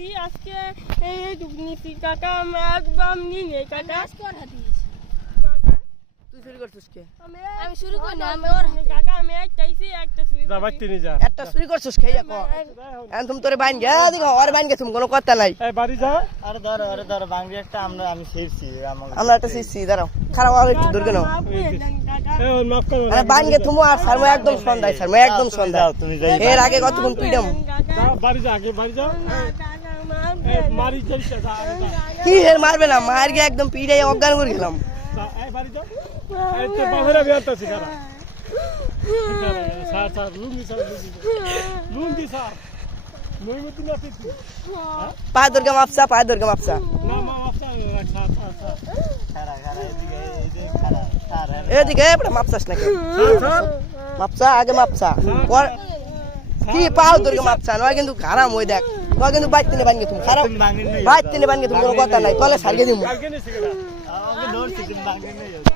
নিছি আজকে এইটুকু নিছি কাকা একদম নিয়ে কাকা তুই চুরি করছিস কে? আমি শুরু করি না আমি ওর কাকা আমি একটাইছি একটা চুরি যা বাইতে নি যা একটা চুরি করছিস খেয়ে কো এখন তুমি তোরে বাইন গে দেখো আর বাইন গে তুমি কোনো কথা নাই এই বাড়ি যা আরে ধর বাংলি একটা আমি ছিড়ছি আমরা একটা সিসি দাঁড়াও খারাপ আর একটু দূর কেন এ ওর মাফ করো আরে বাইন গে তুমি আর স্যার মই একদম সন্ধ্যায় স্যার মই একদম সন্ধ্যা তুমি যাই এর আগে কতক্ষণ পিডম যা বাড়ি যা আগে বাড়ি যা এই মারি যাইছ যা কি হের মারবে না মার গে একদম পিড়াই অজ্ঞান করে গেলাম এই বাড়ি যা এই তো বাহিরে বেরতাছি দাঁড়া স্যার লুঙ্গি স্যার লুঙ্গি না পিটি পায়ে দুর্গা মাপসা না মা আপসা স্যার খারা এদিকে খারা এদিকে বড় মাপসাস নাকি মাপসা আগে মাপসা পর কি পাও দুর্গা মাপসা নয় কিন্তু খারাপ হই দেখ নয় কিন্তু বাইতে নে বানগে তুমি খারাপ বাইতে নে বানগে তুমি কোনো কথা নাই তলে সারিয়ে দিমু কালকে নিছি কেডা আমাকে ধরছি কিন্তু বাংলি নেই